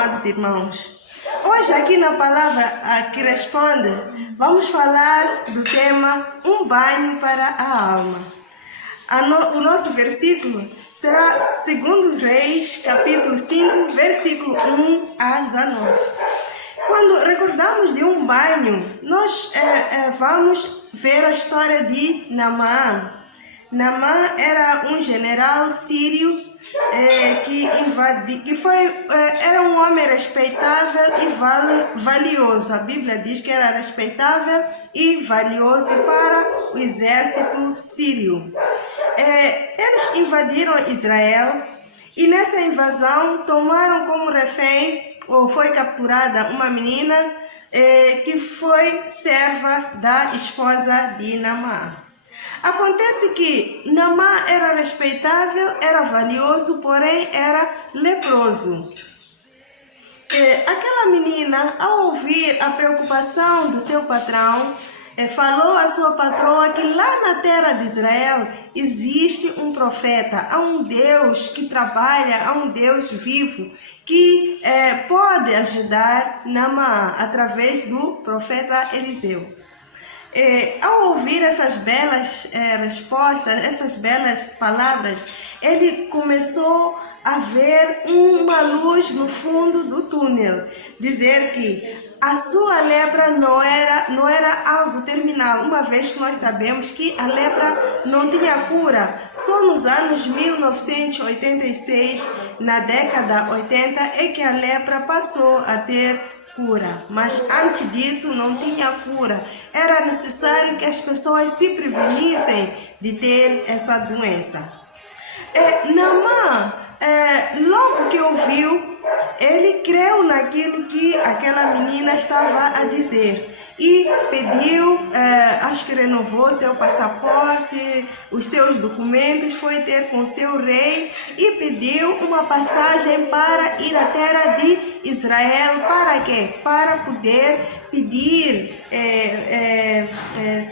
amados irmãos. Hoje aqui na palavra que responde, vamos falar do tema Um banho para a alma. O nosso versículo será 2 Reis, capítulo 5, versículo 1 a 19. Quando recordamos de um banho, nós vamos ver a história de Naamã. Naamã era um general sírio era um homem respeitável e valioso. A Bíblia diz que era respeitável e valioso para o exército sírio. Eles invadiram Israel e nessa invasão tomaram como refém, ou foi capturada, uma menina que foi serva da esposa de Naamã. Acontece que Naamã era respeitável, era valioso, porém era leproso. Aquela menina, ao ouvir a preocupação do seu patrão, falou à sua patroa que lá na terra de Israel existe um profeta, há um Deus que trabalha, há um Deus vivo que pode ajudar Naamã através do profeta Eliseu. Ao ouvir essas belas respostas, essas belas palavras, ele começou a ver uma luz no fundo do túnel, dizer que a sua lepra não era algo terminal, uma vez que nós sabemos que a lepra não tinha cura. Só nos anos 1986, na década 80, é que a lepra passou a ter cura, mas antes disso não tinha cura. Era necessário que as pessoas se prevenissem de ter essa doença. Naamã, logo que ouviu, ele creu naquilo que aquela menina estava a dizer e pediu, acho que renovou seu passaporte, os seus documentos, foi ter com seu rei e pediu uma passagem para ir à terra de Israel. Para quê? Para poder pedir,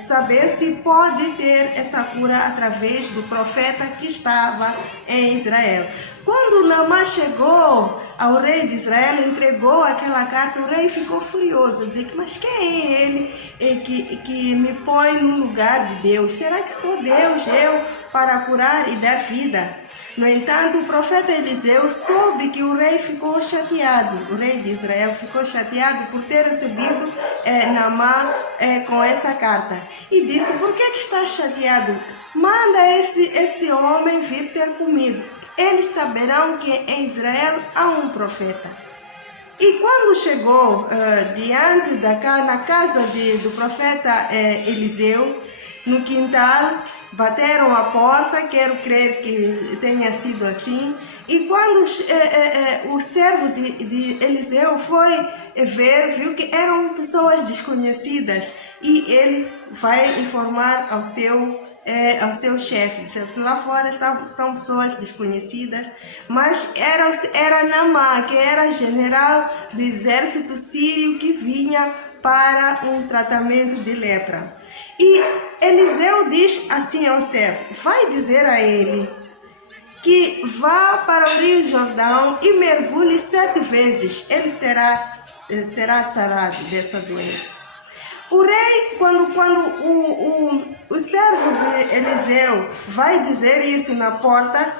saber se pode ter essa cura através do profeta que estava em Israel. Quando Naamã chegou ao rei de Israel, entregou aquela carta, o rei ficou furioso, dizendo: mas quem é ele que me põe no lugar de Deus? Será que sou Deus eu para curar e dar vida? No entanto, o profeta Eliseu soube que o rei ficou chateado, o rei de Israel ficou chateado por ter recebido Naamã com essa carta. E disse: por que está chateado? Manda esse homem vir ter comigo. Eles saberão que em Israel há um profeta. E quando chegou na casa do profeta Eliseu, no quintal, bateram a porta, quero crer que tenha sido assim. E quando o servo de Eliseu foi ver, viu que eram pessoas desconhecidas. E ele vai informar ao seu chefe. Lá fora estão pessoas desconhecidas, mas era Naamã, que era general do exército sírio que vinha para um tratamento de lepra. E Eliseu diz assim ao servo: vai dizer a ele que vá para o rio Jordão e mergulhe 7 vezes, ele será sarado dessa doença. O rei, quando o servo de Eliseu vai dizer isso na porta,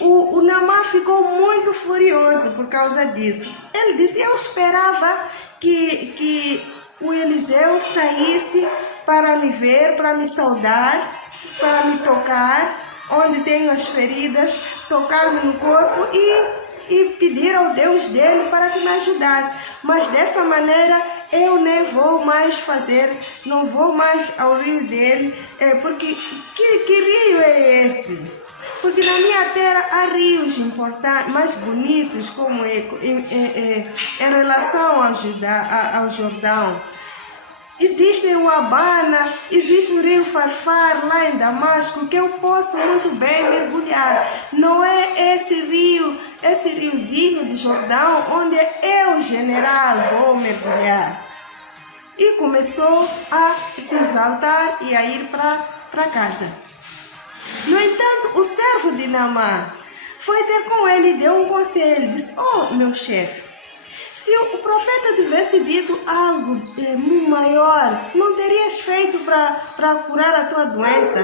o Naamã ficou muito furioso por causa disso. Ele disse: eu esperava que o Eliseu saísse para me ver, para me saudar, para me tocar onde tenho as feridas, tocar-me no corpo e pedir ao Deus dele para que me ajudasse. Mas dessa maneira eu nem vou mais fazer, não vou mais ao rio dele, porque que rio é esse? Porque na minha terra há rios importantes, mais bonitos, como em relação ao Jordão. Existe o Abana, existe o rio Farfar lá em Damasco, que eu posso muito bem mergulhar. Não é esse riozinho de Jordão, onde eu, general, vou mergulhar. E começou a se exaltar e a ir para casa. No entanto, o servo de Naamã foi ter com ele e deu um conselho. Disse: oh, meu chefe, Se o profeta tivesse dito algo muito maior, não terias feito para curar a tua doença.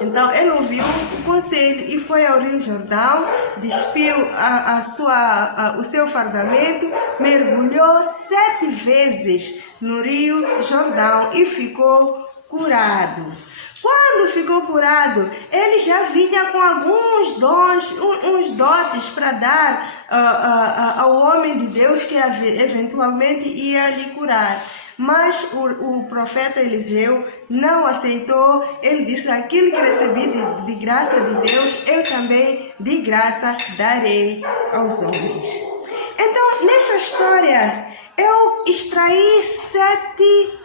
Então ele ouviu o conselho e foi ao Rio Jordão, despiu o seu fardamento, mergulhou 7 vezes no Rio Jordão e ficou curado. Quando ficou curado, ele já vinha com alguns dons, uns dotes para dar ao homem de Deus que eventualmente ia lhe curar. Mas o profeta Eliseu não aceitou. Ele disse: aquilo que recebi de graça de Deus, eu também de graça darei aos homens. Então, nessa história, eu extraí 7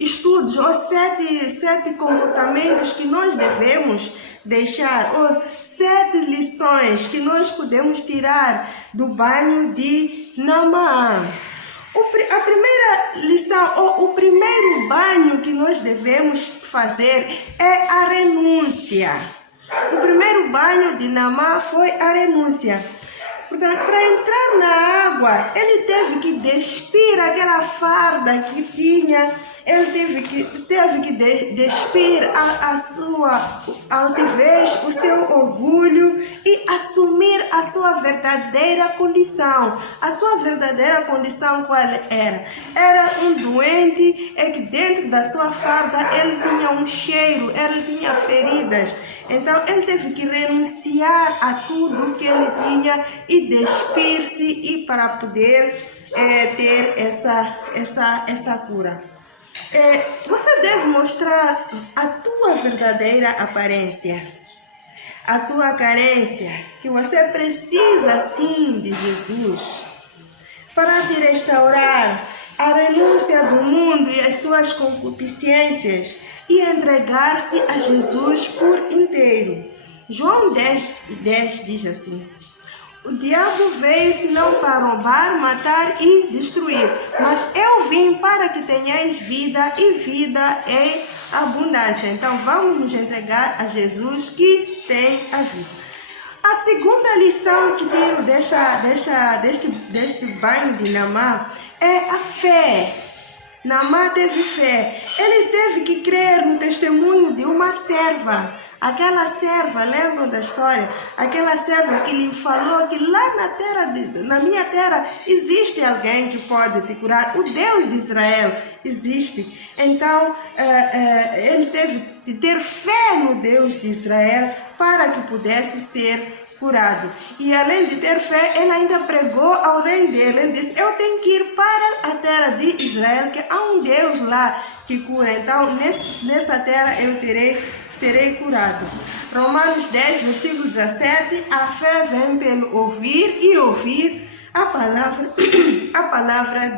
estudos ou 7 comportamentos que nós devemos deixar, ou 7 lições que nós podemos tirar do banho de Naamã. A primeira lição, ou o primeiro banho que nós devemos fazer é a renúncia. O primeiro banho de Naamã foi a renúncia. Portanto, para entrar na água, ele teve que despir aquela farda que tinha, ele teve que despir a sua altivez, o seu orgulho e assumir a sua verdadeira condição. A sua verdadeira condição qual era? Era um doente, que dentro da sua farda ele tinha um cheiro, ele tinha feridas. Então ele teve que renunciar a tudo que ele tinha e despir-se e para poder ter essa cura. Você deve mostrar a tua verdadeira aparência, a tua carência, que você precisa sim de Jesus para te restaurar, a renúncia do mundo e as suas concupiscências e entregar-se a Jesus por inteiro. João 10 diz assim: o diabo veio senão para roubar, matar e destruir, mas eu vim para que tenhais vida e vida em abundância. Então vamos nos entregar a Jesus que tem a vida. A segunda lição que tiro deste banho de Naamã é a fé. Naamã teve fé. Ele teve que crer no testemunho de uma serva. Aquela serva, lembram da história? Aquela serva que lhe falou que lá na minha terra existe alguém que pode te curar. O Deus de Israel existe. Então, ele teve de ter fé no Deus de Israel para que pudesse ser curado. E além de ter fé, ele ainda pregou ao rei dele. Ele disse: eu tenho que ir para a terra de Israel, que há um Deus lá que cura. Então, nessa terra eu serei curado. Romanos 10, versículo 17. A fé vem pelo ouvir e ouvir a palavra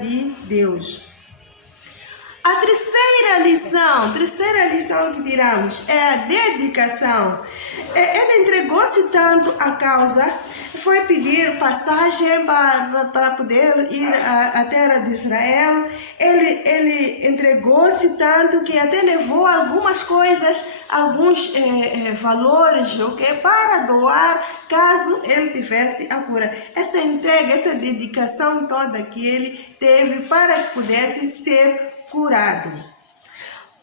de Deus. A terceira lição que tiramos é a dedicação. Ele entregou-se tanto à causa, foi pedir passagem para poder ir à terra de Israel. Ele entregou-se tanto que até levou algumas coisas, alguns valores, para doar caso ele tivesse a cura. Essa entrega, essa dedicação toda que ele teve para que pudesse ser curado.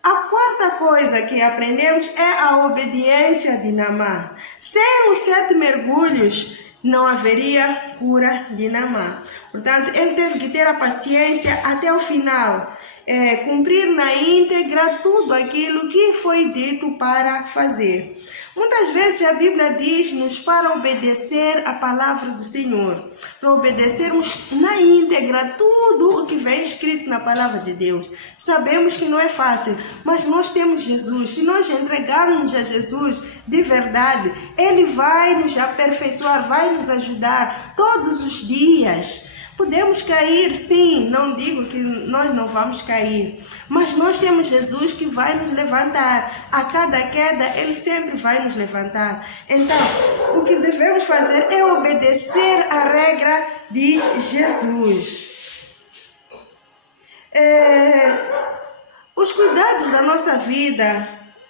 A quarta coisa que aprendemos é a obediência de Naamã. Sem os 7 mergulhos, não haveria cura de Naamã. Portanto, ele teve que ter a paciência até o final, cumprir na íntegra tudo aquilo que foi dito para fazer. Muitas vezes a Bíblia diz-nos para obedecer a palavra do Senhor, para obedecermos na íntegra tudo o que vem escrito na palavra de Deus. Sabemos que não é fácil, mas nós temos Jesus. Se nós entregarmos a Jesus de verdade, Ele vai nos aperfeiçoar, vai nos ajudar todos os dias. Podemos cair, sim, não digo que nós não vamos cair, mas nós temos Jesus que vai nos levantar. A cada queda, Ele sempre vai nos levantar. Então, o que devemos fazer é obedecer a regra de Jesus. Os cuidados da nossa vida,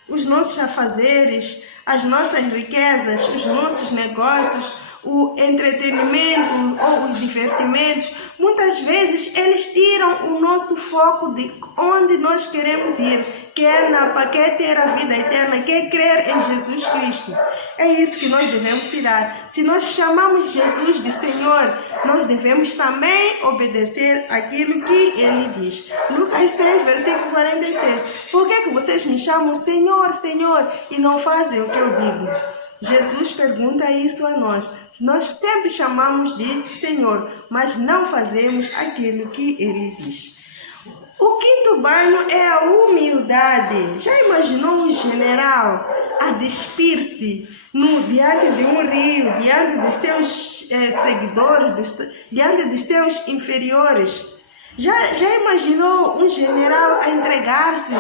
os nossos afazeres, as nossas riquezas, os nossos negócios, o entretenimento ou os divertimentos, muitas vezes eles tiram o nosso foco de onde nós queremos ir, quer ter a vida eterna, quer crer em Jesus Cristo. É isso que nós devemos tirar. Se nós chamamos Jesus de Senhor, nós devemos também obedecer aquilo que Ele diz. Lucas 6, versículo 46. Por que vocês me chamam Senhor, Senhor, e não fazem o que eu digo? Jesus pergunta isso a nós. Nós sempre chamamos de Senhor, mas não fazemos aquilo que Ele diz. O quinto banho é a humildade. Já imaginou um general a despir-se diante de um rio, diante dos seus seguidores, diante dos seus inferiores? Já imaginou um general a entregar-se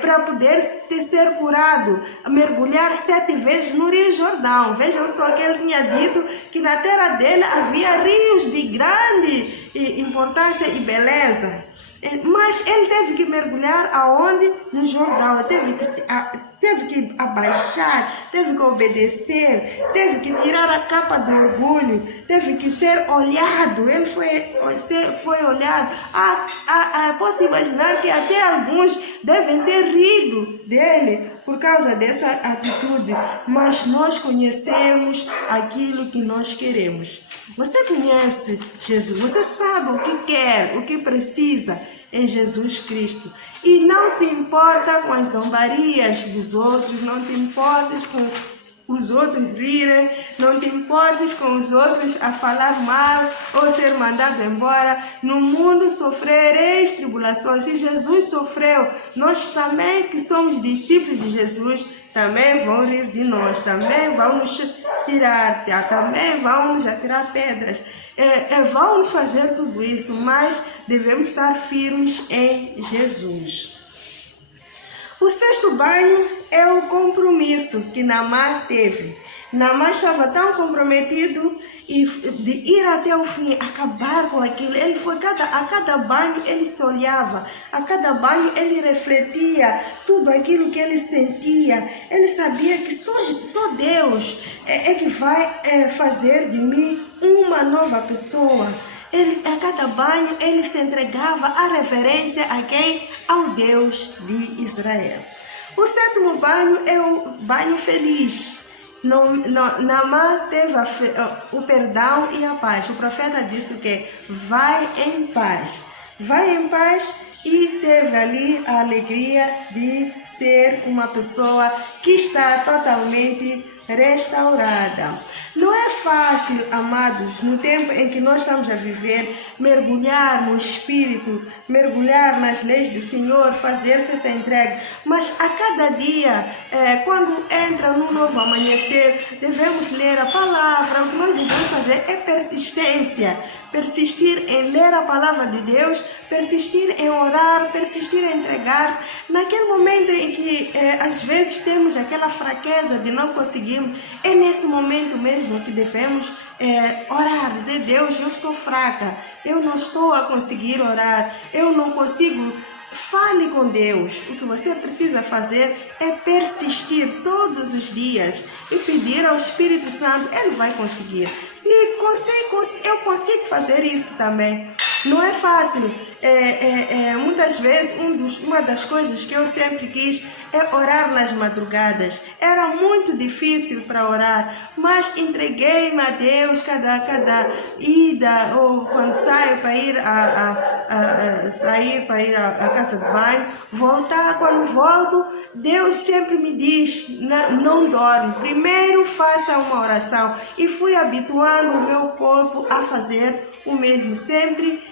para poder ser curado, a mergulhar 7 vezes no Rio Jordão? Vejam só que ele tinha dito que na terra dele havia rios de grande importância e beleza. Mas ele teve que mergulhar aonde? No Jordão. Teve que abaixar, teve que obedecer, teve que tirar a capa do orgulho, teve que ser olhado. Ele foi olhado. Posso imaginar que até alguns devem ter rido dele por causa dessa atitude. Mas nós conhecemos aquilo que nós queremos. Você conhece Jesus, você sabe o que quer, o que precisa em Jesus Cristo. E não se importa com as zombarias dos outros, não te importes com os outros rirem, não te importes com os outros a falar mal ou ser mandado embora. No mundo sofrereis tribulações. Se Jesus sofreu, nós também que somos discípulos de Jesus, também vão rir de nós, também vão nos tirar, também vão nos atirar pedras, vão nos fazer tudo isso, mas devemos estar firmes em Jesus. O sexto banho é o compromisso que Naamã teve. Naamã estava tão comprometido de ir até o fim, acabar com aquilo. Ele foi a cada banho ele se olhava, a cada banho ele refletia tudo aquilo que ele sentia. Ele sabia que só Deus é que vai fazer de mim uma nova pessoa. A cada banho ele se entregava à reverência a quem? Ao Deus de Israel. O sétimo banho é o banho feliz. Naamã teve o perdão e a paz. O profeta disse que vai em paz. Vai em paz e teve ali a alegria de ser uma pessoa que está totalmente restaurada. Não é fácil, amados, no tempo em que nós estamos a viver, mergulhar no Espírito, mergulhar nas leis do Senhor, fazer-se essa entrega. Mas a cada dia, quando entra num novo amanhecer, devemos ler a palavra. O que nós devemos fazer é persistência. Persistir em ler a palavra de Deus, persistir em orar, persistir em entregar-se. Naquele momento em que às vezes temos aquela fraqueza de não conseguirmos, é nesse momento mesmo que devemos orar, dizer: Deus, eu estou fraca, eu não estou a conseguir orar, eu não consigo. Fale com Deus. O que você precisa fazer é persistir todos os dias e pedir ao Espírito Santo. Ele vai conseguir. Se eu consigo fazer isso também. Não é fácil. Muitas vezes, uma das coisas que eu sempre quis é orar nas madrugadas. Era muito difícil para orar, mas entreguei-me a Deus cada ida, ou quando saio para ir à casa de banho, voltar. Quando volto, Deus sempre me diz: não dorme, primeiro faça uma oração. E fui habituando o meu corpo a fazer o mesmo, sempre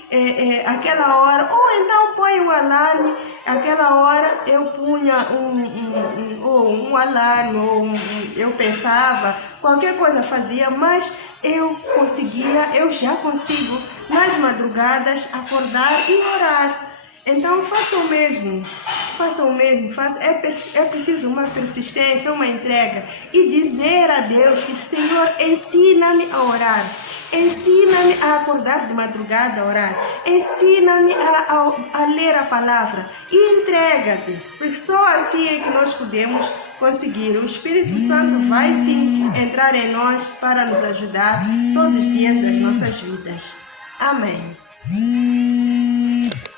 aquela hora, ou então põe um alarme. Aquela hora eu punha um alarme, eu pensava, qualquer coisa fazia, mas eu já consigo nas madrugadas acordar e orar. Então façam o mesmo, é preciso uma persistência, uma entrega e dizer a Deus que: Senhor, ensina-me a orar. Ensina-me a acordar de madrugada a orar. Ensina-me a ler a palavra. E entrega-te. Porque só assim é que nós podemos conseguir. O Espírito Santo vai sim entrar em nós para nos ajudar todos os dias das nossas vidas. Amém.